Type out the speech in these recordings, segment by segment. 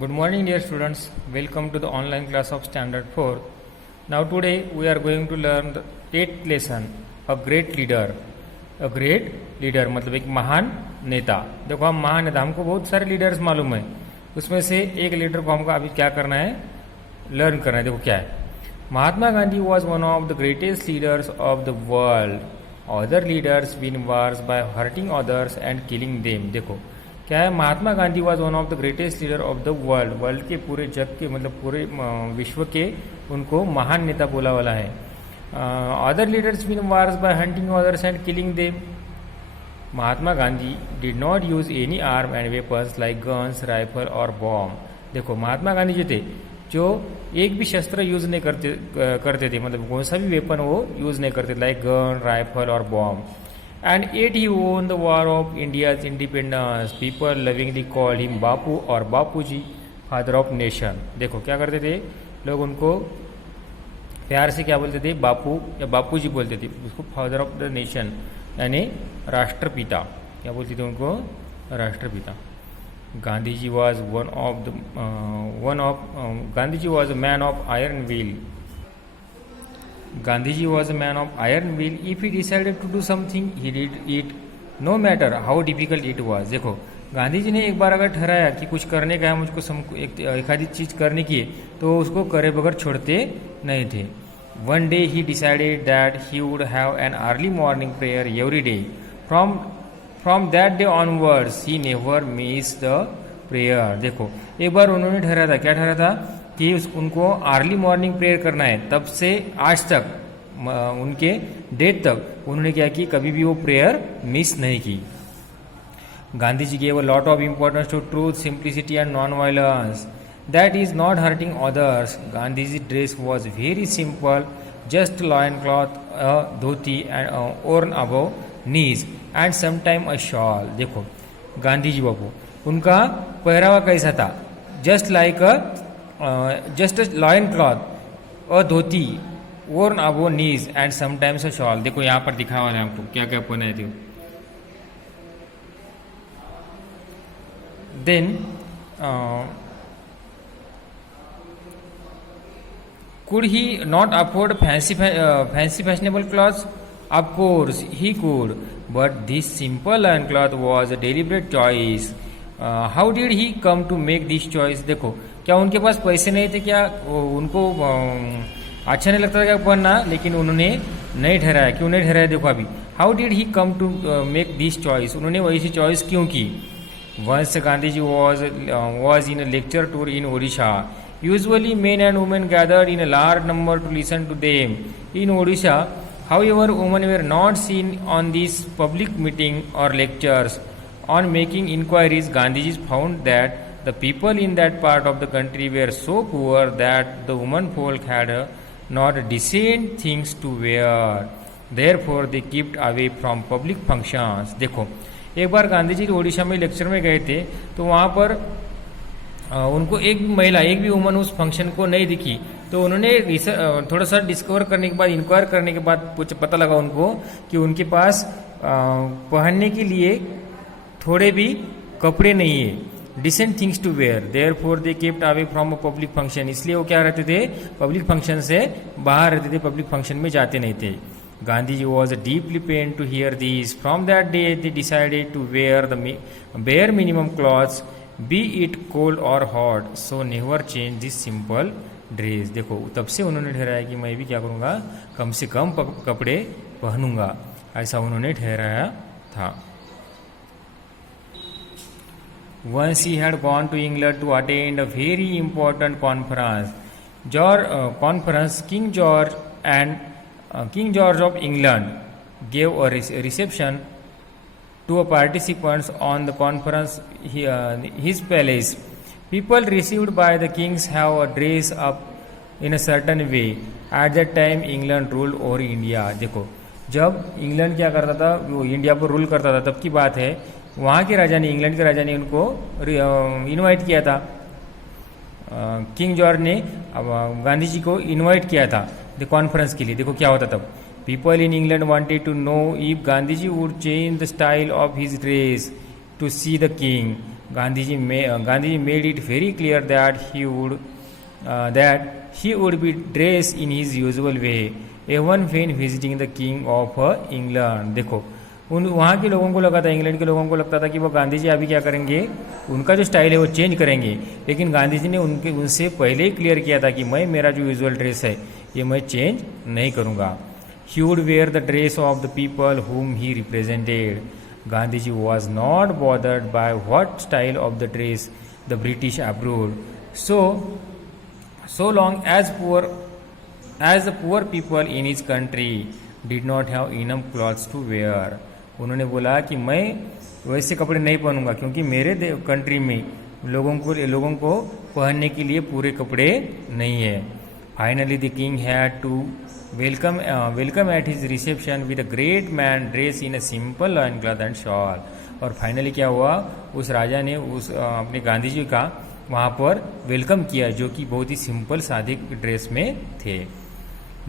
Good morning, dear students. Welcome to the online class of Standard 4. Now, today we are going to learn the 8th lesson, a great leader. A great leader मतलब एक महान नेता. देखो हम महान नेता, हमको बहुत सारे लीडर्स मालूम है, उसमें से एक लीडर को हमको अभी क्या करना है, लर्न करना है. देखो क्या है. Mahatma Gandhi was one of the greatest leaders of the world. Other leaders win wars by hurting others and killing them. देखो क्या है, Mahatma Gandhi was one of the greatest leader of the world. World के पूरे जग के मतलब पूरे विश्व के उनको महान नेता बोला वाला है. Other leaders win wars bye hunting others and killing them. Mahatma Gandhi did not use any arm and weapons like guns, rifle और बॉम्ब. देखो महात्मा गांधी जो थे, जो एक भी शस्त्र यूज नहीं करते थे, मतलब कौन सा भी वेपन वो यूज नहीं करते, लाइक गन, राइफल और bomb. And yet he won the war of India's independence. People lovingly called him बापू और बापूजी, फादर ऑफ नेशन. देखो क्या करते थे लोग, उनको प्यार से क्या बोलते थे, बापू या बापूजी बोलते थे. उसको फादर ऑफ द नेशन यानी राष्ट्रपिता क्या बोलते थे उनको, राष्ट्रपिता. Gandhi ji was Gandhi ji was a man of iron will. Gandhiji was a man of iron will. If he decided to do something, he did it no matter how difficult it was. देखो गांधी जी ने एक बार अगर ठहराया कि कुछ करने का है, मुझको एक आधी चीज़ करने की है, तो उसको करे बगैर छोड़ते नहीं थे. One day he decided that he would have an early morning prayer every day. From that day onwards, he never missed the prayer. देखो एक बार उन्होंने ठहराया था, क्या ठहराया था कि उनको अर्ली मॉर्निंग प्रेयर करना है. तब से आज तक उनके डेथ तक उन्होंने क्या की, कभी भी वो प्रेयर मिस नहीं की. Gandhi ji gave a lot of importance to truth, simplicity and non violence. That is not hurting others. Gandhi ji dress was very simple, just loin cloth, a dhoti and worn above knees and sometime a shawl. देखो गांधी जी बापू, उनका पहरावा कैसा था, just like just a loin cloth, a dhoti, worn above knees and sometimes a shawl. देखो यहाँ पर दिखा हुआ है आपको क्या क्या पहने थे. Then could he not afford fancy fashionable clothes? Of course he could, but this simple linen cloth was a deliberate choice. How did he come to make this choice? देखो क्या उनके पास पैसे नहीं थे, क्या उनको अच्छा नहीं लगता था क्या पहनना, लेकिन उन्होंने नहीं ठहराया. क्यों नहीं ठहराया, देखो अभी. How did he come to make this choice, उन्होंने वैसी चॉइस क्यों की. Once Gandhi ji was in a lecture tour in Odisha. Usually men and women gathered in a large number to listen to them. In Odisha however women were not seen on this public meeting और lectures. On making inquiries, Gandhiji found that the people in that part of the country were so poor that the women folk had not decent things to wear. Therefore, they kept away from public functions. देखो एक बार गांधी जी ओडिशा में lecture में गए थे, तो वहाँ पर उनको एक भी महिला, एक भी वुमन उस फंक्शन को नहीं दिखी. तो उन्होंने थोड़ा सा डिस्कवर करने के बाद, इंक्वायर करने के बाद पता लगा उनको कि उनके पास पहनने के लिए थोड़े भी कपड़े नहीं है, decent things to wear. Therefore they kept away from a public function. इसलिए वो क्या रहते थे, पब्लिक फंक्शन से बाहर रहते थे, पब्लिक फंक्शन में जाते नहीं थे. Gandhi ji was deeply pain to hear this. From that day they decided to wear the bare minimum clothes, be it cold और hot, so never change this simple dress. देखो तब से उन्होंने ठहराया कि मैं भी क्या करूँगा, कम से कम कपड़े पहनूंगा, ऐसा उन्होंने ठहराया था. Once he had gone to England to attend a very important conference. King George of England gave a reception to a participants on the conference his palace. People received by the kings have a dress up in a certain way. At that time England ruled over India. देखो जब England क्या करता था, वो India पर rule करता था, तब की बात है. वहाँ के राजा ने, इंग्लैंड के राजा ने उनको इनवाइट किया था. किंग जॉर्ज ने गांधी जी को इनवाइट किया था द कॉन्फ्रेंस के लिए. देखो क्या होता तब, people in England wanted to know if Gandhi ji would change the style of his dress to see the king. Gandhiji made it very clear that he would be dressed in his usual way, even when visiting the king of England. देखो वहाँ के लोगों को लगा था, England के लोगों को लगता था कि वो गांधी जी अभी क्या करेंगे, उनका जो स्टाइल है वो चेंज करेंगे, लेकिन गांधी जी ने उनसे पहले ही क्लियर किया था कि मैं मेरा जो यूजुअल ड्रेस है ये मैं चेंज नहीं करूँगा. He would wear the dress of the people whom he represented. Gandhiji was not bothered by what style of the dress the British approved, so long as the poor people in his country did not have enough clothes to wear. उन्होंने बोला कि मैं वैसे कपड़े नहीं पहनूंगा क्योंकि मेरे country में लोगों को पहनने के लिए पूरे कपड़े नहीं है. Finally the king had to welcome at his reception with a great man dress in a simple loin cloth and shawl. और फाइनली क्या हुआ, उस राजा ने अपने गांधी जी का वहाँ पर वेलकम किया जो कि बहुत ही सिंपल सादे ड्रेस में थे.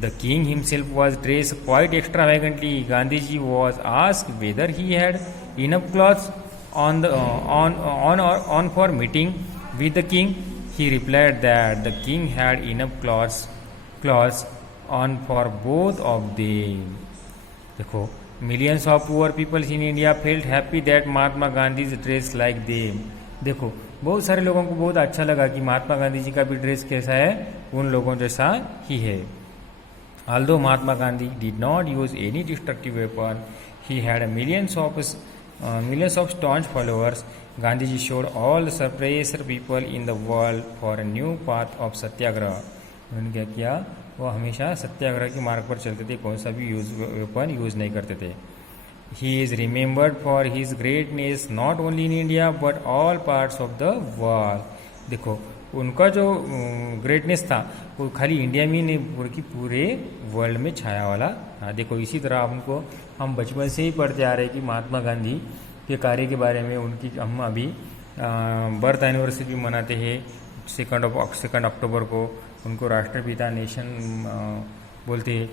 The king himself was dressed quite extravagantly. Gandhiji was asked whether he had enough clothes on for meeting with the king. He replied that the king had enough clothes on for both of them. देखो, millions of poor people in India felt happy that Mahatma Gandhi's dress like them. देखो, बहुत सारे लोगों को बहुत अच्छा लगा कि महात्मा गांधी जी का भी ड्रेस कैसा है, उन लोगों जैसा ही है. Although Mahatma Gandhi did not use any destructive weapon, he had millions of staunch followers. Gandhiji showed all the suppressed people in the world for a new path of satyagraha. उन्होंने क्या किया, वो हमेशा सत्याग्रह के मार्ग पर चलते थे, कौन सा भी वेपन यूज नहीं करते थे. He is remembered for his greatness not only in India but all parts of the world. देखो उनका जो ग्रेटनेस था वो खाली इंडिया में नहीं बल्कि पूरे वर्ल्ड में छाया वाला था. देखो इसी तरह हम बचपन से ही पढ़ते आ रहे हैं कि महात्मा गांधी के कार्य के बारे में. उनकी हम अभी बर्थ एनिवर्सरी मनाते हैं 2 अक्टूबर को. उनको राष्ट्रपिता नेशन बोलते हैं.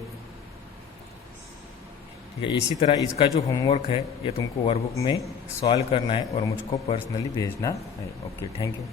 ठीक है, इसी तरह इसका जो होमवर्क है ये तुमको वर्कबुक में सॉल्व करना है और मुझको पर्सनली भेजना है. Okay, thank you.